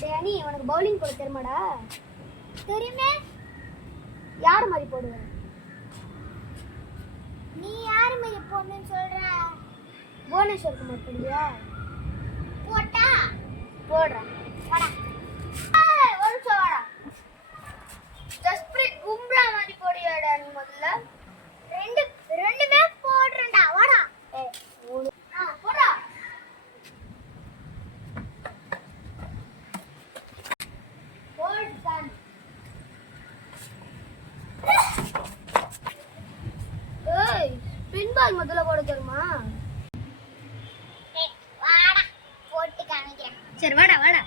Danny உனக்கு bowling போட தெரியுமாடா? தெரியுமே. யார் மாதிரி போடுவ? நீ யார் மாதிரி போடணும்னு சொல்ற? புவனேஸ்வர் குமார் போடுவியா? போட்டா போடுறேன். வாடா. ஒரு நிமிஷம் வாடா. ஜஸ்பிரீத் பும்ரா மாதிரி போடுவியாடா நீ முதல்ல? ரெண்டுமே போடுறேன்டா. வாடா. போடா. போடுதான். ஏய், ஸ்பின் பால் முதல்ல போட தெரியுமா? வாடா போட்டு காமிக்கிறேன். சரி வாடா வாடா.